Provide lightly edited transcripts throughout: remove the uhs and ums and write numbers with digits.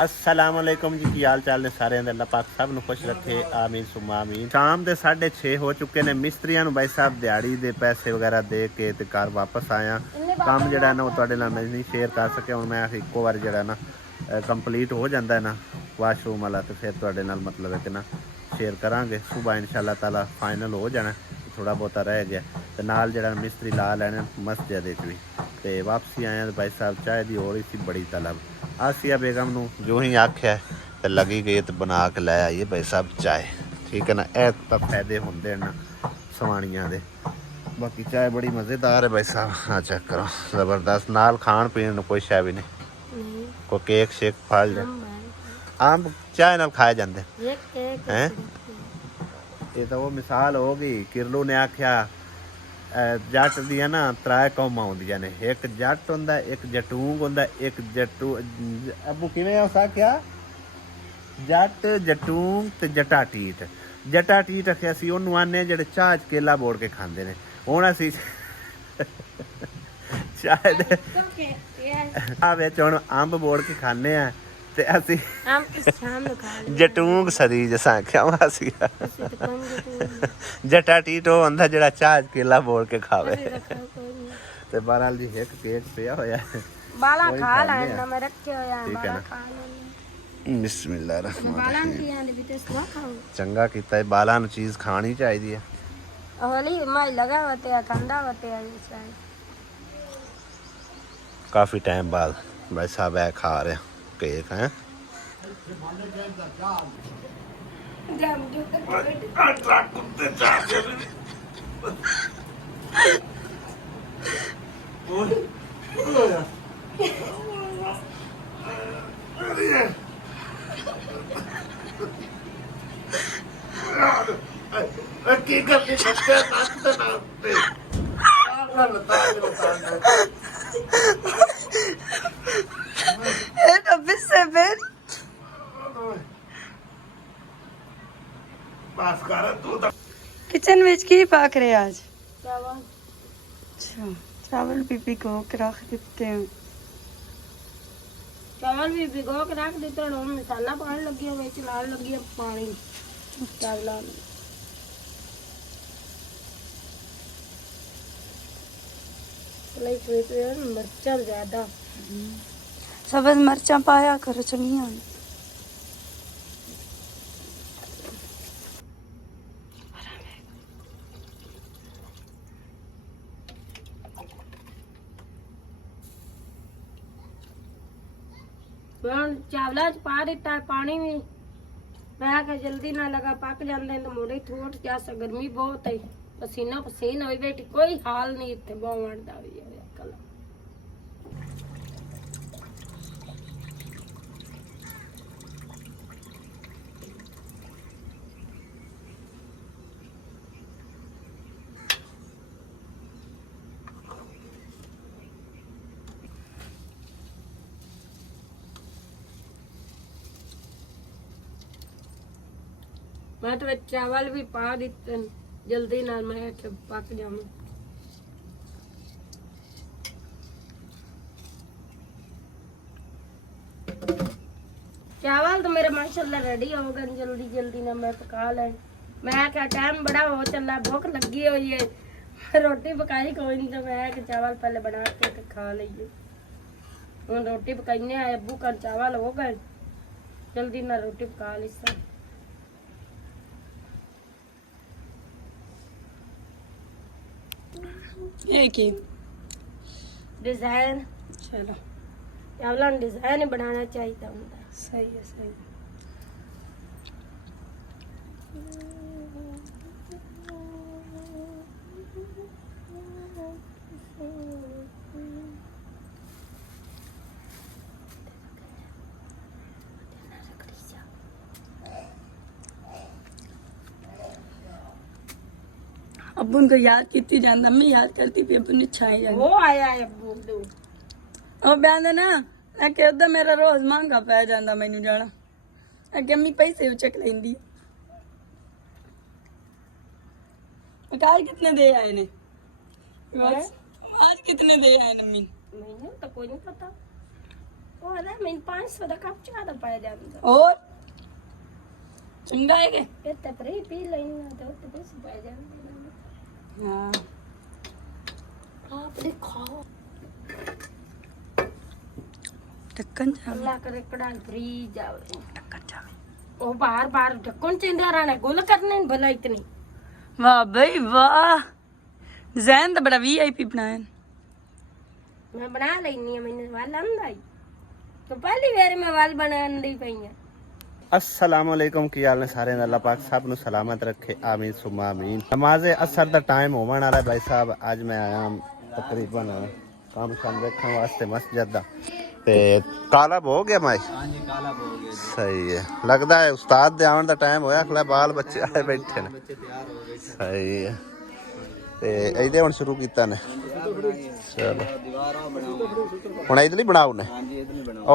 अस्सलाम वालेकुम जी की हाल चाल ने सारे अल्लाह पाक सब ਨੂੰ खुश रखे आमीन सुमा आमीन। शाम ਦੇ 6:30 ਹੋ ਚੁੱਕੇ ਨੇ। ਮਿਸਤਰੀਆਂ ਨੂੰ ਬਾਈ ਸਾਹਿਬ ਦਿਹਾੜੀ ਦੇ ਪੈਸੇ ਵਗੈਰਾ ਦੇ ਕੇ ਤੇ ਘਰ ਵਾਪਸ ਆਇਆ। ਕੰਮ ਜਿਹੜਾ ਨਾ ਉਹ ਤੁਹਾਡੇ ਨਾਲ ਮੈਂ ਨਹੀਂ ਸ਼ੇਅਰ ਕਰ ਸਕਿਆ। ਹੁਣ ਮੈਂ ਇੱਕੋ ਵਾਰ ਜਿਹੜਾ ਨਾ ਕੰਪਲੀਟ ਹੋ ਜਾਂਦਾ ਹੈ ਨਾ ਵਾਸ਼ਰੂਮ ਵਾਲਾ ਤੇ ਫਿਰ ਤੁਹਾਡੇ ਨਾਲ ਮਤਲਬ ਹੈ ਕਿ ਨਾ ਸ਼ੇਅਰ ਕਰਾਂਗੇ। ਸੁਬਾ ਇਨਸ਼ਾਅੱਲਾ ਤਾਲਾ ਫਾਈਨਲ ਹੋ ਜਾਣਾ। ਥੋੜਾ ਬਹੁਤਾ ਰਹਿ ਗਿਆ ਤੇ ਨਾਲ ਜਿਹੜਾ ਮਿਸਤਰੀ ਲਾ ਲੈਣੇ ਮਸਜਿਦ ਵਿੱਚ ਵੀ। ਤੇ ਵਾਪਸੀ ਆਇਆ ਤੇ ਭਾਈ ਸਾਹਿਬ ਚਾਹ ਦੀ ਹੋ ਰਹੀ ਸੀ ਬੜੀ ਤਲਬ। आसिया बेगम ਨੂੰ जो ही आख्या ਤੇ लगी गई तो बना के लै आइए भाई साहब चाय। ठीक है ना, ਇਹ ਤਾਂ फायदे होंगे ना सवाणियां दे। बाकी चाय बड़ी मज़ेदार है भाई साहब। हाँ चेक करो ज़बरदस्त। नाल खाण पीण ਨੂੰ कोई शै भी नहीं। कोई केक शेक फल आम चाय नाल खाए जाते हैं। ये तो वो मिसाल हो गई। किरलू ने आख्या जट दियां ना त्रै कौमां होंदियां ने, एक जट होंदा, एक जटूंग होंदा, एक जटू अबू किवें उस आख्या जट जटूंग ते जटाटीट। जटाटीट आख्या सी ओनू आने जेह्ड़े चाह च केला बोड़ के खांदे ने। हुण असी चाय दे चाह विच हुण अंब बोड़ के खाने आ ते असी जटूंग सदी जसां आख्या वा सी। जटाटीट ਉਹ ਹੁੰਦਾ ਜਿਹੜਾ ਚਾਹ ਕੇਲਾ ਬੋਲ ਕੇ ਖਾਵੇ। ਤੇ ਬਹਰਾਲ ਜੀ ਇੱਕ ਕੇਕ ਪਿਆ ਹੋਇਆ ਹੈ ਬਾਲਾ ਖਾ ਲੈਣਾ ਮੈਂ ਰੱਖਿਆ ਹੋਇਆ ਬਾਲਾ ਖਾ ਲੈਣਾ। ਬਿਸਮਿਲ੍ਲਾਹਿਰ ਰਹਿਮਾਨਿਰ ਬਾਲਾਂ ਦੀਆਂ ਦੇ ਵਿੱਚ ਸਵਾ ਖਾਓ। ਚੰਗਾ ਕੀਤਾ ਹੈ, ਬਾਲਾਂ ਨੂੰ ਚੀਜ਼ ਖਾਣੀ ਚਾਹੀਦੀ ਹੈ। ਹੌਲੀ ਮੈਂ ਲਗਾ ਵਤੇ ਠੰਡਾ ਵਤੇ ਆ ਕਾਫੀ ਟਾਈਮ ਬਾਅਦ ਭਾਈ ਸਾਹਿਬ ਇਹ ਖਾ ਰਹੇ केक है। किचन में की पाक रहे आज चावल। अच्छा चावल भी भिगो के रख देते हैं। चावल भी भिगो के रख देते हैं। मसाला पाने लगी है चलाने लगी है पानी चावल मिर्चा ज्यादा सब्ज मिर्चा पाया करो चलिए। चावलों च पा दिता पानी भी। मैं क्या जल्दी ना लगा पक जाते तो मोड़े थोट जा गर्मी बहुत है पसीना पसीना हो बैठी कोई हाल नहीं इतने बहुत का भी है कल। मैं तो चावल भी पा दिते जल्दी ना मैं पक जाऊं। चावल तो मेरे माशाल्लाह रेडी हो गए जल्दी जल्दी ना मैं पका ले। मैं क्या टाइम बड़ा हो चला भूख लगी हुई है रोटी पकाई कोई नहीं तो मैं कि चावल पहले बना के खा लीजिए। हूँ रोटी पकाने आए अबू का चावल हो गए जल्दी ना रोटी पका ली सब। एक ही डिजाइन चलो चावलों डिजाइन बनाना चाहिए। सही है सही। अब्बू उनको याद की जान अम्मी याद करती थी अब्बू ने छाई जान वो आया है अब्बू दो ਉਹ ਕਹਿੰਦੇ ਨਾ ਕਿ ਉਧਰ ਮੇਰਾ ਰੋਜ਼ ਮਹਿੰਗਾ ਪੈ ਜਾਂਦਾ ਮੈਨੂੰ ਜਾਣਾ ਅੱਗੇ ਅम्मी ਪੈਸੇ ਉਚਕ ਲੈਂਦੀ। आज कितने दे आए ने आज कितने दे आए अम्मी? मैंने तो कोई नहीं पता। ਉਹਦਾ ਮੈਨੂੰ 500 ਦਾ ਕੱਪ ਚਾਹ ਦਾ ਪੈ ਜਾਂਦਾ ਹੋਰ ਚੰਗਾ ਹੈ ਕਿ ਤੇ ਤਪਰੀ ਪੀ ਲੈਣਾ ਤੇ ਉੱਤੇ ਪੈਸੇ ਪੈ ਜਾਂਦੇ ਹਾਂ ਆਪ ਦੇਖੋ ਟੱਕਣ ਜਾ ਅੱਲਾ ਕਰੇ ਕੜਾਈ ਫਰੀ ਜਾਵੇ ਟੱਕਣ ਜਾਵੇ ਉਹ ਬਾਰ ਢੱਕਣ ਚਿੰਦਾ ਰਹਿਣਾ ਗੁੱਲ ਕਰਨੇ ਨੇ ਭਲਾ ਇਤਨੀ ਵਾਹ ਬਈ ਵਾਹ ਡਿਜ਼ਾਈਨ ਤਾਂ ਬੜਾ ਵੀਆਈਪੀ ਬਣਾਇਆ ਮੈਂ ਬਣਾ ਲੈਣੀ ਆ ਮੈਨੂੰ ਵਾਲ ਆਂਦਾ ਹੀ तो पहली बार मैं वाल बनाने दी पई है अस्सलाम वालेकुम की हाल ने सारे अल्लाह पाक सब नु सलामत रखे आमीन सुमा आमीन नमाज असर दा टाइम होवन वाला भाई साहब आज मैं आया तकरीबन काम शाम देखने वास्ते मस्जिद दा ते कालब हो गया मैं हां जी कालब हो गया सही है लगदा है उस्ताद दे आवन दा टाइम होया खला बाल बच्चे आए बैठे ने बच्चे तैयार हो गए सही है ते इहदे हुन शुरू कीता ने चलो दीवार बनाओ हुन इधर ही बनाओ ने हां जी इधर ही बनाओ ओ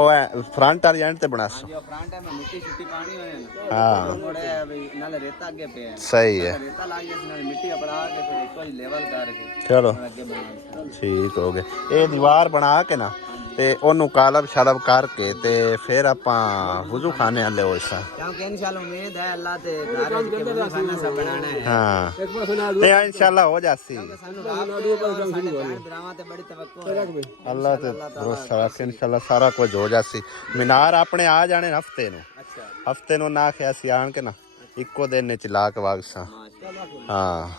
फ्रंट वाली एंड ते बनासो हां जी फ्रंट है मैं मिट्टी छुट्टी पानी होए ना हां थोड़े अभी नाले रेता आगे पे है सही है रेता लाग गया नाले मिट्टी अपड़ा के फिर एक ही लेवल करके चलो आगे बना ठीक हो गए ये दीवार बना के ना ਤੇ ਉਹਨੂੰ ਕਾਲਬ ਸ਼ਲਬ ਕਰਕੇ ਤੇ ਫਿਰ ਆਪਾਂ ਵਜ਼ੂ ਖਾਣੇ ਵਾਲੇ ਹੋ ਇਸਾ ਕਿਉਂਕਿ ਇਨਸ਼ਾਅੱਲਾ ਉਮੀਦ ਹੈ ਅੱਲਾਹ ਤੇ ਘਰ ਵਿੱਚ ਵਜ਼ੂ ਖਾਣਾ ਸਭ ਬਣਾਣਾ ਹੈ ਹਾਂ ਤੇ ਇਨਸ਼ਾਅੱਲਾ ਹੋ ਜਾਸੀ ਸਾਨੂੰ ਬਰਾਵਾਂ ਤੇ ਬੜੀ ਤਵੱਕੋ ਹੈ ਅੱਲਾਹ ਤੇ ਭਰੋਸਾ ਰੱਖ ਇਨਸ਼ਾਅੱਲਾ ਸਾਰਾ ਕੁਝ ਹੋ ਜਾਸੀ ਮੀਨਾਰ ਆਪਣੇ ਆ ਜਾਣੇ ਹਫਤੇ ਨੂੰ ਅੱਛਾ ਹਫਤੇ ਨੂੰ ਨਾ ਖਿਆ ਸੀ ਆਣ ਕੇ ਨਾ ਇੱਕੋ ਦਿਨ ਚ ਲਾ ਕੇ ਵਾਗਸਾਂ ਹਾਂ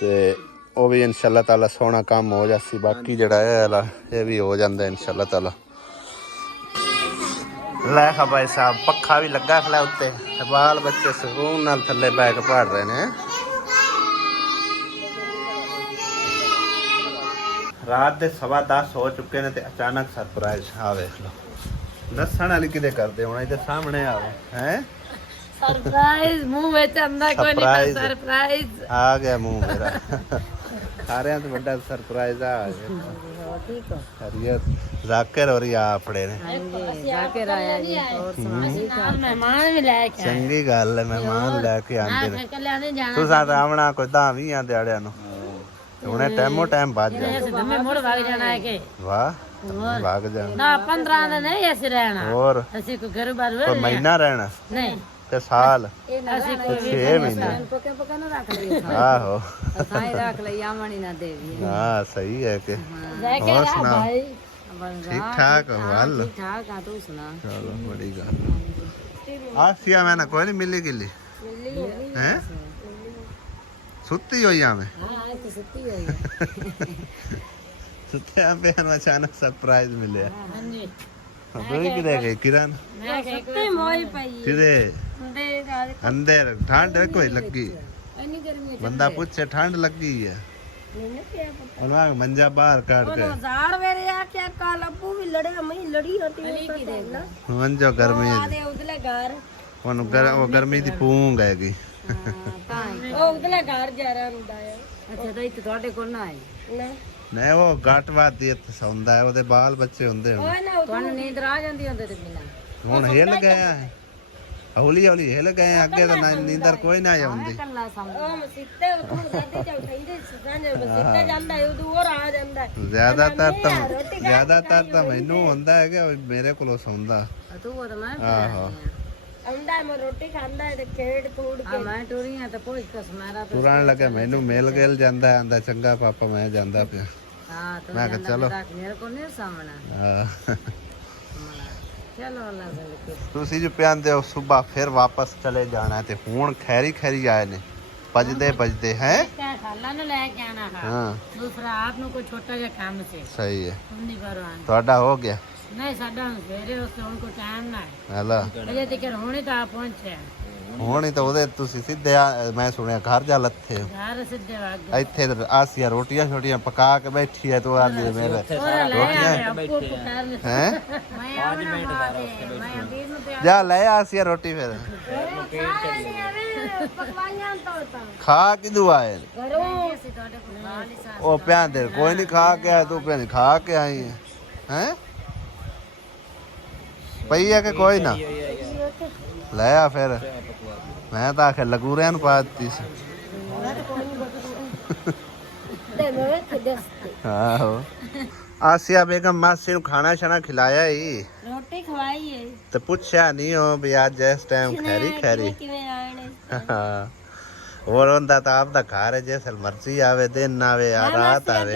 ਤੇ ਉਹ ਵੀ ਇਨਸ਼ਾਅੱਲਾ ਤਾਲਾ ਸੋਹਣਾ ਕੰਮ ਹੋ ਜਾਸੀ ਬਾਕੀ ਜਿਹੜਾ ਇਹ ਵੀ ਹੋ ਜਾਂਦਾ ਇਨਸ਼ਾਅੱਲਾ ਤਾਲਾ ਲੈ ਖਾ ਭਾਈ ਸਾਹਿਬ ਪੱਖਾ ਵੀ ਲੱਗਾ ਖਲਾ ਉੱਤੇ ਬਾਲ ਬੱਚੇ ਸਕੂਨ ਨਾਲ ਥੱਲੇ ਬੈਠ ਕੇ ਪੜ ਰਹੇ ਨੇ ਰਾਤ ਦੇ 10:15 ਹੋ ਚੁੱਕੇ ਨੇ ਤੇ ਅਚਾਨਕ ਸਰਪ੍ਰਾਈਜ਼ ਆ ਵੇਖ ਲਓ ਦੱਸਣ ਵਾਲੀ ਕਿਤੇ ਕਰਦੇ ਹੁਣ ਇਹਦੇ ਸਾਹਮਣੇ ਆਵੇ ਹੈ सरप्राइज मुंह में अंदा कोई नहीं सरप्राइज आ गया मुंह मेरा सारे तो बड़ा सरप्राइज आ गया ठीक हो हरियत जाकिर और या आपड़े ने जाकिर आया जी और मेहमान भी लेके चंगी गल है मेहमान लेके आंदे ने कल्याणे जाना तू सा रावणा कोई धावीਆਂ ਦਿਹਾੜਿਆਂ ਨੂੰ ਹੁਣੇ ਟਾਈਮੋ ਟਾਈਮ ਬਾਅਦ ਜਾ दमे मोड़ भाग जाना है के ਵਾਹ ਭਾਗ ਜਾ ना 15 दिन नहीं ऐसे रहना ਹੋਰ ऐसे को घर बार ਕੋਈ ਮਹੀਨਾ ਰਹਿਣਾ नहीं ਤੇ ਸਾਲ ऐसे को 6 ਮਹੀਨੇ पके पका ना रख ले ਆਹੋ साई रख ले यामणी ना देवी हाँ सही है कि लेके और आ सुनाओ भाई ठीक ठाक हो हल ठीक ठाक आ तू सुना चलो बड़ी गल आसिया मैंने कोई नहीं मिली गिली हैं सुती हुई मैं हां तो सुती हुई सुते पे अचानक सरप्राइज मिले हां जी तू किधर गई किरण मैं सुती मोई पई किधर अंदर ठंड है कोई लगी इतनी गर्मी बंदा पूछे ठंड लगी है मैंने क्या पता उन्होंने मंजा बाहर काट के हजार मेरे या क्या काल अब्बू भी लड़े मैं लड़ी होती है ना मंजो गर्मी आदे उधले घर वो गर्मी दी पूंग हैगी ਉਹ ਉਧਲੇ ਘਰ ਜਾ ਰਿਹਾ ਹੁੰਦਾ ਹੈ ਅੱਛਾ ਤਾਂ ਇੱਥੇ ਤੁਹਾਡੇ ਕੋਲ ਨਾ ਆਏ ਨਾ ਨਹੀਂ ਉਹ ਘਾਟਵਾਦ ਦੀ ਇੱਥੇ ਸੌਂਦਾ ਹੈ ਉਹਦੇ ਬਾਲ ਬੱਚੇ ਹੁੰਦੇ ਹੁਣ ਉਹ ਨਾ ਤੁਹਾਨੂੰ ਨੀਂਦ ਆ ਜਾਂਦੀ ਹੁੰਦੇ ਤੇ ਬਿਨਾ ਹੁਣ ਹਿੱਲ ਗਿਆ ਹੈ ਹੌਲੀ ਹੌਲੀ ਹਿੱਲ ਗਏ ਅੱਗੇ ਤਾਂ ਨੀਂਦਰ ਕੋਈ ਨਾ ਆਉਂਦੀ ਕੱਲਾ ਸਮਝ ਉਹ ਮਸੀਤੇ ਉਥੋਂ ਦਾਦੀ ਚੌ ਕਹਿੰਦੇ ਸਾਂਝੇ ਮਸੀਤੇ ਜਾਂਦਾ ਹੈ ਉਦੋਂ ਹੋਰ ਆ ਜਾਂਦਾ ਜ਼ਿਆਦਾਤਰ ਤਾਂ ਮੈਨੂੰ ਹੁੰਦਾ ਹੈ ਕਿ ਮੇਰੇ ਕੋਲੋਂ ਸੌਂਦਾ ਤੂੰ ਉਹ ਮੈਂ ਆਹੋ ਆਉਂਦਾ ਮੈਂ ਰੋਟੀ ਖਾਂਦਾ ਤੇ ਖੇਡ ਖੂਡ ਕੇ ਮੈਂ ਟੁਰੀਆਂ ਤਾਂ ਪੁੱਛ ਕਸ ਮਾਰਾ ਪੁਰਾਣ ਲੱਗਾ ਮੈਨੂੰ ਮਿਲ ਗਿਲ ਜਾਂਦਾ ਆਂਦਾ ਚੰਗਾ ਪਾਪਾ ਮੈਂ ਜਾਂਦਾ ਪਿਆ ਹਾਂ ਤਾਂ ਮੈਂ ਕਿਹਾ ਚਲੋ ਮੇਰੇ ਕੋਲ ਨਹੀਂ ਸਾਹਮਣਾ ਹਾਂ ਚਲੋ ਅੱਲਾ ਦੇ ਤੁਸੀਂ ਜੋ ਪਿਆਂਦੇ ਹੋ ਸਵੇਰ ਫਿਰ ਵਾਪਸ ਚਲੇ ਜਾਣਾ ਤੇ ਹੁਣ ਖੈਰੀ ਆਏ ਨੇ ਭਜਦੇ ਹੈ ਕਿਆ ਖਾਲਾ ਨੂੰ ਲੈ ਕੇ ਆਣਾ ਹਾਂ ਦੂਸਰਾ ਆਪ ਨੂੰ ਕੋਈ ਛੋਟਾ ਜਿਹਾ ਕੰਮ ਸੀ ਸਹੀ ਹੈ ਨਹੀਂ ਕਰਵਾਉਣਾ ਤੁਹਾਡਾ ਹੋ ਗਿਆ ਨਹੀਂ ਸਾਡਾ ਸਵੇਰੇ ਉਸ ਤੋਂ ਕੋਈ ਟਾਈਮ ਨਾ ਹੈ ਹਲਾ ਅਜੇ ਤੱਕ ਹੁਣੇ ਤਾਂ ਪਹੁੰਚਿਆ ਹੁਣ ਹੀ ਤਾਂ ਉਹਦੇ ਤੁਸੀਂ ਸਿੱਧੇ ਮੈਂ ਸੁਣਿਆ ਘਰ ਜਾ ਲੱਥੇ ਘਰ ਸਿੱਧੇ ਵਾਗ ਇੱਥੇ ਆਸੀਆ ਰੋਟੀਆਂ ਛੋਟੀਆਂ ਪਕਾ ਕੇ ਬੈਠੀ ਹੈ ਤੂੰ ਆਂਦੀ ਮੇਰੇ ਰੋਟੀਆਂ ਆਪਕੋ ਪੁਕਾਰ ਲੈ ਹੈ ਮੈਂ ਆਵਣਾ ਮਾਰੇ ਮੈਂ ਅਬੀਰ ਨੂੰ ਤੇ ਜਾ ਲੈ ਆਸੀਆ ਰੋਟੀ ਫਿਰ ਪਕਵਾਈਆਂ ਤੋੜਤਾ ਖਾ ਕਿਦੂ ਆਏ ਘਰੋਂ ਅਸੀਂ ਤੁਹਾਡੇ ਕੋਲ ਖਾਲੀ ਸਾਂ ਉਹ ਪਿਆਂਦੇ ਕੋਈ ਨਹੀਂ ਖਾ ਕੇ ਆਇਆ ਤੂੰ ਭੈਣ ਖਾ ਕੇ ਆਈ ਹੈ ਪਈ ਹੈ ਕਿ ਕੋਈ ਨਾ ਲੈ ਆ ਫਿਰ ਮੈਂ ਤਾਂ ਆਖਿਰ ਲਗੂਰਿਆਂ ਨੂੰ ਪਾ ਦਿੱਤੀ ਸੀ ਤੇ ਮੈਂ ਕਿਹਾ ਦੱਸ ਆਹੋ ਆਸਿਆ ਬੇਗਮ ਮਾਸੀ ਨੂੰ ਖਾਣਾ ਛਾਣਾ ਖਿਲਾਇਆ ਹੀ ਰੋਟੀ ਖਵਾਈ ਏ ਤੇ ਪੁੱਛਿਆ ਨਹੀਂ ਉਹ ਵੀ ਅੱਜ ਇਸ ਟਾਈਮ ਖੈਰੀ ਖੈਰੀ ਕਿਵੇਂ ਆਏ ਨੇ ਹਾਂ ਹੋਰ ਹੁੰਦਾ ਤਾਂ ਆਪ ਦਾ ਘਰ ਹੈ ਜਿਸਲ ਮਰਜ਼ੀ ਆਵੇ ਦਿਨ ਆਵੇ ਆ ਰਾਤ ਆਵੇ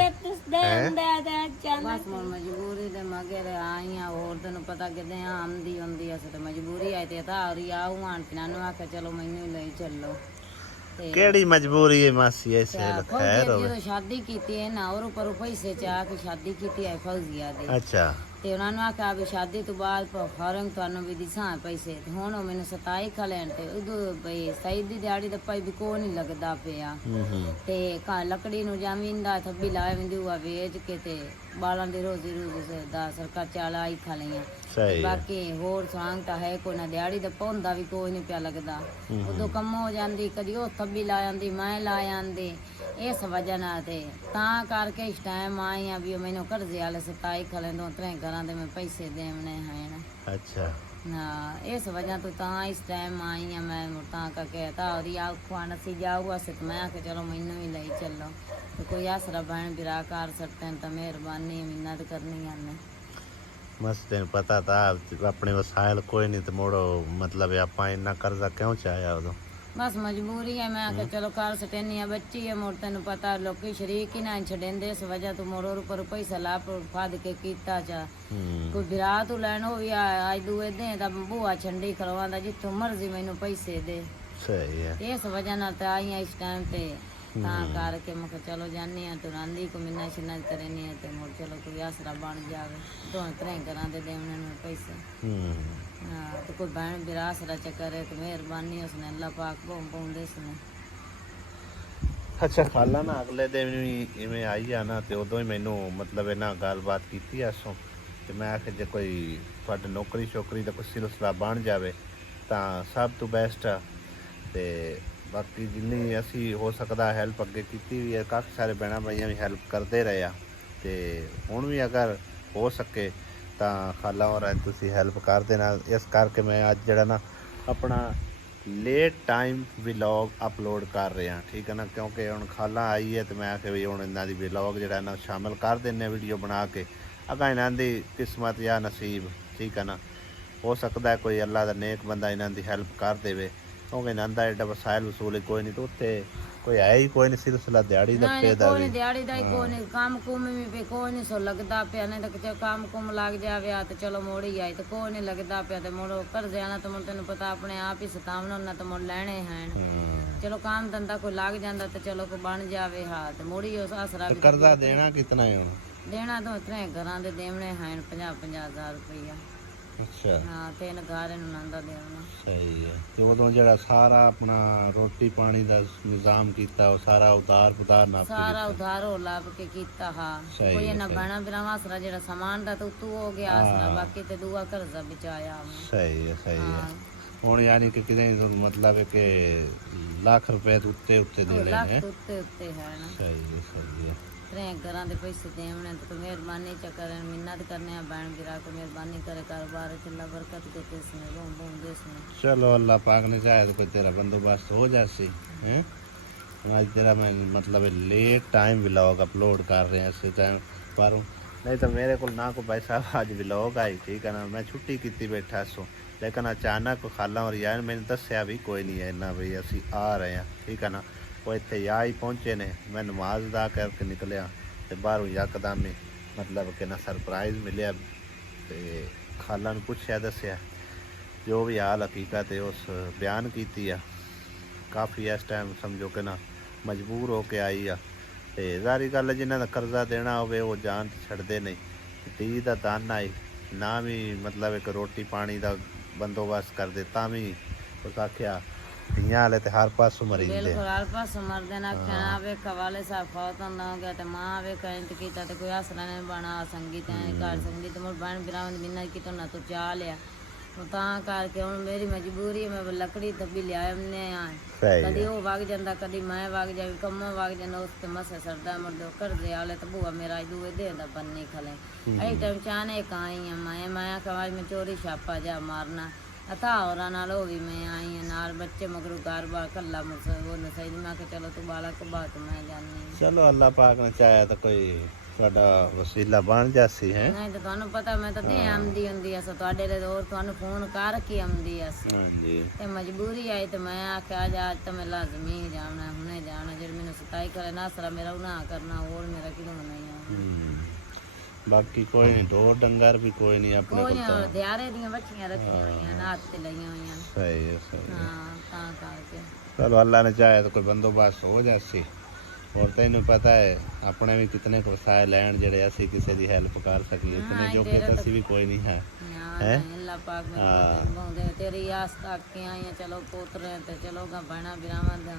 ਬਸ ਮਜਬੂਰੀ ਦੇ ਮਗਰ ਆਈਆਂ ਹੋਰ ਤੈਨੂੰ ਪਤਾ ਕਿਤੇ ਆਮਦੀ ਹੁੰਦੀ ਅਸ ਤੇ ਮਜਬੂਰੀ ਆਈ ਤੇ ਤਾਂ ਹੋਰੀ ਆਉਂ ਆਣ ਪਿਨਾਂ ਨੂੰ ਆਖਿਆ ਚਲੋ ਮੈਨੂੰ ਲਈ ਚੱਲੋ ਤੇ ਕਿਹੜੀ ਮਜਬੂਰੀ ਹੈ ਮਾਸੀ ਐਸੇ ਖੈਰ ਹੋਵੇ ਜਦੋਂ ਸ਼ਾਦੀ ਕੀਤੀ ਹੈ ਨਾ ਔਰ ਪਰ ਪੈਸੇ ਚਾਹ ਕੇ ਸ਼ਾਦੀ ਕੀਤੀ ਹੈ ਫੌਜ਼ੀਆ ਦੇ ਅੱਛਾ ਤੇ ਉਹਨਾਂ ਨੂੰ ਆਖਿਆ ਵੀ ਸ਼ਾਦੀ ਤੋਂ ਬਾਅਦ ਫੌਰਨ ਤੁਹਾਨੂੰ ਵੀ ਦਿਸਾਂ ਪੈਸੇ ਤੇ ਹੁਣ ਉਹ ਮੈਨੂੰ 27 ਖਲੈਣ ਤੇ ਉਦੋਂ ਬਈ ਸਈਦ ਦੀ ਦਿਹਾੜੀ ਦਾ ਭਾਈ ਵੀ ਕੋ ਨਹੀਂ ਲੱਗਦਾ ਪਿਆ ਤੇ ਘਰ ਲੱਕੜੀ ਨੂੰ ਜ਼ਮੀਨ ਦਾ ਥੱਬੀ ਲਾਏ ਵਿੰਦੀ ਹੁਆ ਵੇਚ ਕੇ ਤੇ ਬਾਲਾਂ ਦੀ ਰੋਜ਼ੀ ਰੋਜ਼ੀ ਦਾ ਸਰਕਾਰ ਚਾਲਾ ਹੀ ਖਾ ਲਈਆਂ ਸਹੀ ਬਾਕੀ ਹੋਰ ਸਾਂਗ ਤਾਂ ਹੈ ਕੋਈ ਨਾ ਦਿਹਾੜੀ ਦਾ ਪੌਂਦਾ ਵੀ ਕੋਈ ਨਹੀਂ ਪਿਆ ਲੱਗਦਾ ਉਦੋਂ ਕੰਮ ਹੋ ਜਾਂਦੀ ਕਦੀ ਉਹ ਥੱਬੀ ਲਾ ਜਾਂਦੀ ਮੈਂ ਲਾ ਜਾਂਦੀ ਇਸ ਵਜ੍ਹਾ ਨਾਲ ਤੇ ਤਾਂ ਕਰਕੇ ਇਸ ਟਾਈਮ ਆਈ ਆ ਵੀ ਉਹ ਮੈਨੂੰ ਕਰਜ਼ੇ ਵਾਲੇ 27 ਖਲੇ ਦੋ ਤਰੇ ਘਰਾਂ ਦੇ ਮੈਂ ਪੈਸੇ ਦੇਵਣੇ ਹਨ ਅੱਛਾ ਨਾ ਇਸ ਵਜ੍ਹਾ ਤੋਂ ਤਾਂ ਇਸ ਟਾਈਮ ਆਈ ਆ ਮੈਂ ਤਾਂ ਕਰਕੇ ਤਾਂ ਉਹਦੀ ਆਖਵਾਂ ਅਸੀਂ ਜਾਊਗਾ ਸਿੱਤ ਮੈਂ ਕਿ ਚਲੋ ਮੈਨੂੰ ਵੀ ਲਈ ਚੱਲੋ ਤੇ ਕੋਈ ਆਸਰਾ ਬਣ ਬਿਰਾ ਕਰ ਸਕਤੇ ਤਾਂ ਮਿਹਰਬਾਨੀ ਮਿੰਨਤ ਕਰਨੀ ਆਨੇ ਬਸ ਤੈਨੂੰ ਪਤਾ ਤਾਂ ਆਪਣੇ ਵਸਾਇਲ ਕੋਈ ਨਹੀਂ ਤੇ ਮੋੜੋ ਮਤਲਬ ਆਪਾਂ ਇੰਨਾ ਕਰਜ਼ਾ ਕਿਉਂ ਚਾਹਿਆ ਉਦੋਂ ਬਸ ਮਜਬੂਰੀ ਹੈ ਮੈਂ ਕਿ ਚਲੋ ਕਰ ਸਟੇਨੀ ਆ ਬੱਚੀ ਹੈ ਮੋੜ ਤੈਨੂੰ ਪਤਾ ਲੋਕੀ ਸ਼ਰੀਕ ਹੀ ਨਾ ਛੜੇਂਦੇ ਇਸ ਵਜ੍ਹਾ ਤੋਂ ਮੋੜੋ ਉੱਪਰ ਪੈਸਾ ਲਾਪ ਫਾਦ ਕੇ ਕੀਤਾ ਚਾ ਕੋਈ ਵਿਰਾ ਤੋਂ ਲੈਣ ਹੋ ਵੀ ਅੱਜ ਦੂਏ ਦੇ ਤਾਂ ਬੂਆ ਛੰਡੀ ਕਰਵਾਉਂਦਾ ਜਿੱਥੋਂ ਮਰਜ਼ੀ ਮੈਨੂੰ ਪੈਸੇ ਦੇ ਸਹੀ ਹੈ ਇਸ ਵਜ੍ਹਾ ਨਾਲ ਤਾਂ ਆਈਆਂ ਇਸ ਟਾਈਮ ਤੇ ਤਾਂ ਕਰਕੇ ਮੈਂ ਕਿਹਾ ਚਲੋ ਜਾਨੀ ਆ ਤੂੰ ਰਾਂਦੀ ਕੋ ਮਿੰਨਾ ਸ਼ਿੰਨਾ ਕਰਨੀ ਹੈ ਤੇ ਮੋੜ ਚਲੋ ਕੋਈ ਆਸਰਾ ਬਣ ਜਾਵੇ ਦੋਹਾਂ ਤਰ੍ਹਾਂ ਘਰਾਂ ਦੇ ਦੇਵਣੇ ਨੂੰ ਪੈਸੇ ਹਾਂ ਤੇ ਕੋਈ ਭੈਣ ਵੀਰਾ ਆਸਰਾ ਚੱਕਰੇ ਤੇ ਮਿਹਰਬਾਨੀ ਉਸਨੇ ਅੱਲਾਹ ਪਾਕ ਪਾਉਂਦੇ ਉਸਨੇ ਅੱਛਾ ਖਾਲਾ ਨਾ ਅਗਲੇ ਦਿਨ ਵੀ ਇਵੇਂ ਆਈ ਆ ਨਾ ਤੇ ਉਦੋਂ ਹੀ ਮੈਨੂੰ ਮਤਲਬ ਇਹਨਾਂ ਗੱਲਬਾਤ ਕੀਤੀ ਐਸੋਂ ਤੇ ਮੈਂ ਆਖਿਆ ਜੇ ਕੋਈ ਤੁਹਾਡੇ ਨੌਕਰੀ ਸ਼ੋਕਰੀ ਦਾ ਕੋਈ ਸਿਲਸਿਲਾ ਬਣ ਜਾਵੇ ਤਾਂ ਸਭ ਤੋਂ ਬੈਸਟ ਆ ਤੇ ਬਾਕੀ ਜਿੰਨੀ ਅਸੀਂ ਹੋ ਸਕਦਾ ਹੈਲਪ ਅੱਗੇ ਕੀਤੀ ਵੀ ਹੈ ਕਾਫੀ ਸਾਰੇ ਭੈਣਾਂ ਭਾਈਆਂ ਵੀ ਹੈਲਪ ਕਰਦੇ ਰਹੇ ਆ ਤੇ ਹੁਣ ਵੀ ਅਗਰ ਹੋ ਸਕੇ ਤਾਂ ਖਾਲਾ ਹੋਰਾਂ ਦੀ ਤੁਸੀਂ ਹੈਲਪ ਕਰ ਦੇਣਾ ਇਸ ਕਰਕੇ ਮੈਂ ਅੱਜ ਜਿਹੜਾ ਨਾ ਆਪਣਾ ਲੇਟ ਟਾਈਮ ਵਲੌਗ ਅਪਲੋਡ ਕਰ ਰਿਹਾ ਠੀਕ ਹੈ ਨਾ ਕਿਉਂਕਿ ਹੁਣ ਖਾਲਾ ਆਈ ਹੈ ਤੇ ਮੈਂ ਆਖਿਆ ਵੀ ਹੁਣ ਇਹਨਾਂ ਦੀ ਵਲੌਗ ਜਿਹੜਾ ਨਾ ਸ਼ਾਮਿਲ ਕਰ ਦਿੰਦੇ ਵੀਡੀਓ ਬਣਾ ਕੇ ਅਗਾ ਇਹਨਾਂ ਦੀ ਕਿਸਮਤ ਜਾਂ ਨਸੀਬ ਠੀਕ ਹੈ ਨਾ ਹੋ ਸਕਦਾ ਕੋਈ ਅੱਲਾ ਦਾ ਨੇਕ ਬੰਦਾ ਇਹਨਾਂ ਦੀ ਹੈਲਪ ਕਰ ਦੇਵੇ ਕਿਉਂਕਿ ਇਹਨਾਂ ਦਾ ਐਡਾ ਵਸਾਇਲ ਵਸੂਲ ਕੋਈ ਨਹੀਂ ਤੇ ਉੱਥੇ ਕੋਈ ਹੈ ਹੀ ਕੋਈ ਨਹੀਂ ਸਿਲਸਿਲਾ ਦਿਹਾੜੀ ਦਾ ਪੇ ਦਾ ਵੀ ਦਿਹਾੜੀ ਦਾ ਹੀ ਕੋਈ ਨਹੀਂ ਕੰਮ ਕੁਮ ਵੀ ਕੋਈ ਨਹੀਂ ਸੋ ਲੱਗਦਾ ਪਿਆ ਨਹੀਂ ਤਾਂ ਕੰਮ ਕੁਮ ਲੱਗ ਜਾਵੇ ਆ ਤੇ ਚਲੋ ਮੋੜੀ ਆਈ ਤੇ ਕੋਈ ਨਹੀਂ ਲੱਗਦਾ ਪਿਆ ਤੇ ਮੋੜੋ ਕਰ ਜਾਣਾ ਤਾਂ ਤੈਨੂੰ ਪਤਾ ਆਪਣੇ ਆਪ ਹੀ ਸਤਾਵਣਾ ਨਾ ਤਾਂ ਮੋੜ ਲੈਣੇ ਹਨ ਚਲੋ ਕੰਮ ਧੰਦਾ ਕੋਈ ਲੱਗ ਜਾਂਦਾ ਤੇ ਚਲੋ ਕੋ ਬਣ ਜਾਵੇ ਹਾਂ ਤੇ ਮੋੜੀ ਉਸ ਆਸਰਾ ਵੀ ਕਰਜ਼ਾ ਦੇਣਾ ਕਿਤਨਾ ਹੈ ਹੁਣ ਦੇਣਾ ਤਾਂ ਉਤਰੇ ਘਰਾਂ ਦੇ ਦੇਵਣੇ ਹਨ 50,000 ਰੁਪਈਆ ਅੱਛਾ ਹਾਂ ਤਿੰਨ ਘਰ ਨੂੰ ਨੰਦਾ ਦੇਵਣਾ ਸਹੀ ਹੈ ਤੇ ਉਦੋਂ ਜਿਹੜਾ ਸਾਰਾ ਆਪਣਾ ਰੋਟੀ ਪਾਣੀ ਦਾ ਨਿਜ਼ਾਮ ਕੀਤਾ ਉਹ ਸਾਰਾ ਉਧਾਰ ਨਾ ਸਾਰਾ ਉਧਾਰ ਹੋ ਲੱਭ ਕੇ ਕੀਤਾ ਹਾਂ ਕੋਈ ਇਹਨਾਂ ਬਣਾ ਬਿਰਾਵਾ ਆਸਰਾ ਜਿਹੜਾ ਸਮਾਨ ਦਾ ਤੂੰ ਹੋ ਗਿਆ ਆਸਰਾ ਬਾਕੀ ਤੇ ਦੂਆ ਕਰਜ਼ਾ ਬਚਾਇਆ ਸਹੀ ਹੈ ਹੁਣ ਯਾਨੀ ਕਿ ਕਿਤੇ ਮਤਲਬ ਹੈ ਕਿ ਲੱਖ ਰੁਪਏ ਦੇ ਉੱਤੇ ਦੇ ਲੈਣੇ ਲੱਖ ਉੱਤੇ ਹੈ ਨਾ ਸਹੀ ਹੈ ਤਰੇ ਘਰਾਂ ਦੇ ਪੈਸੇ ਦੇਵਣੇ ਤੇ ਮਿਹਰਬਾਨੀ ਚੱਕਰਨ ਮਿੰਨਤ ਕਰਨੇ ਆ ਭੈਣ ਵੀਰਾ ਕੋ ਮਿਹਰਬਾਨੀ करे कारोबार अल्लाह बरकत दे के इसमें बोम दे इसमें चलो अल्लाह पाक ने चाहे तो कोई तेरा बंदोबस्त हो जासी हैं आज तेरा मैं मतलब लेट टाइम व्लॉग अपलोड कर रहे हैं इस टाइम पर नहीं तो मेरे को ना को भाई साहब आज व्लॉग आई ठीक है ना मैं छुट्टी की बैठा सो लेकिन अचानक खाला और यार मैंने दसिया भी कोई नहीं है ना भाई असी आ रहे हैं ठीक है ना वो इतने या ही पहुँचे ने मैं नमाज अदा करके निकलिया तो बाहरों यकदम ही मतलब कि ना सरप्राइज़ मिले तो खाला ने पूछया दसिया जो भी हाल हकीकत है उस बयान की काफ़ी इस टाइम समझो कि ना मजबूर हो के आई आ तो सारी गल जिन्हों का कर्जा देना हो वो जान तो छड़ते नहीं धी का दाना ही ना भी मतलब एक रोटी पानी का बंदोबस्त कर दे ता भी उस आख्या ਧੀਆਂ ਵਾਲੇ ਤੇ ਹਰ ਪਾਸੋਂ ਮਰੀ ਜਾਂਦੇ ਬਿਲਕੁਲ ਹਰ ਪਾਸੋਂ ਮਰਦੇ ਨਾ ਖਾਣਾ ਵੇ ਕਵਾਲੇ ਸਾਹਿਬ ਫੌਤ ਹੁੰਦਾ ਹੋ ਗਿਆ ਤੇ ਮਾਂ ਵੇ ਕਹਿੰਦੇ ਕੀਤਾ ਤੇ ਕੋਈ ਆਸਰਾ ਨਹੀਂ ਬਣਾ ਸੰਗੀਤ ਐ ਘਰ ਸੰਗੀਤ ਮੋਰ ਬਣ ਬਿਰਾਵ ਦੀ ਮਿੰਨਾ ਕਿਤੋਂ ਨਾ ਤੂੰ ਚਾ ਲਿਆ ਤਾਂ ਕਰਕੇ ਹੁਣ ਮੇਰੀ ਮਜਬੂਰੀ ਮੈਂ ਲੱਕੜੀ ਦੱਬੀ ਲਿਆ ਉਹਨੇ ਆ ਕਦੀ ਉਹ ਵਗ ਜਾਂਦਾ ਕਦੀ ਮੈਂ ਵਗ ਜਾਵੇ ਕੰਮੋਂ ਵਗ ਜਾਂਦਾ ਉਸ ਤੇ ਮਸੇ ਸਰਦਾ ਮਰਦੋ ਕਰਦੇ ਵਾਲੇ ਤੇ ਬੂਆ ਮੇਰਾ ਦੂਏ ਦੇ ਦਾ ਬੰਨੀ ਖਲੇ ਐ ਟਾਈਮ ਚਾਹਨੇ ਕਾਈ ਆ ਮੈਂ ਕਵਾਜ ਮੈਂ ਚੋਰੀ ਛਾਪਾ ਜਾ ਮਾਰਨਾ अथा और नालो भी मैं आई है नाल बच्चे मगरू कार बार कल्ला मुझसे वो न सही मैं के चलो तू बाला को बात मैं जाननी चलो अल्लाह पाक ने चाहे तो कोई ਤੁਹਾਡਾ ਵਸੀਲਾ ਬਣ ਜਾਸੀ ਹੈ। ਨਹੀਂ ਤਾਂ ਤੁਹਾਨੂੰ ਪਤਾ ਮੈਂ ਤਾਂ ਦੇ ਆਉਂਦੀ ਹੁੰਦੀ ਆ ਸੋ ਤੁਹਾਡੇ ਲਈ ਹੋਰ ਤੁਹਾਨੂੰ ਫੋਨ ਕਰਕੇ ਆਉਂਦੀ ਆ ਸੀ ਹਾਂਜੀ ਤੇ ਮਜਬੂਰੀ ਆਈ ਤੇ ਮੈਂ ਆਖਿਆ ਅੱਜ ਤਾਂ ਮੈਂ ਲਾਜ਼ਮੀ ਜਾਣਾ ਹੁਣੇ ਜਾਣਾ ਜਿਹੜੇ ਮੈਨੂੰ ਸਤਾਈ ਕਰੇ ਨਾ ਸਰਾ ਮੇਰਾ ਉਹਨਾਂ ਕਰਨਾ ਹੋਰ ਮੇਰਾ ਕਿਦੋਂ ਨਹੀਂ ਆ ਬਾਕੀ ਕੋਈ ਨਹੀਂ, ਦੋ ਡੰਗਰ ਵੀ ਕੋਈ ਨਹੀਂ ਆਪਣੇ ਕੋਈ ਕੋਲ ਤਾਂ। ਨਹੀਂ ਦਿਹਾੜੇ ਦੀਆਂ ਬੱਚੀਆਂ ਰੱਖੀਆਂ ਹੋਈਆਂ ਨਾਤ ਤੇ ਲਈਆਂ ਹੋਈਆਂ ਸਹੀ ਹੈ ਸਹੀ ਹੈ। ਹਾਂ ਤਾਂ ਕਰਕੇ ਚਲੋ ਅੱਲਾ ਨੇ ਚਾहे तो कोई बंदोबस्त हो जासी। और तेन पता है अपने भी कितने को वसाए लैन जेड़े असी किसी की हेल्प कर सकीए इतने जोगे तो असी भी कोई नहीं है। हैं अल्लाह पाक मेरे को बहुदे तेरी आस तक के आई हैं चलो पोतरे ते चलो गा बहना बिरावां दा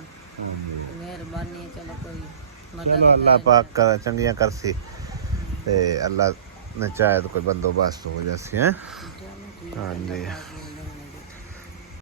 मेहरबानी है चलो कोई मदद चलो अल्लाह पाक कर चंगियां करसी ते अल्लाह ने चाहे तो कोई बंदोबस्त हो जासी है। हाँ जी।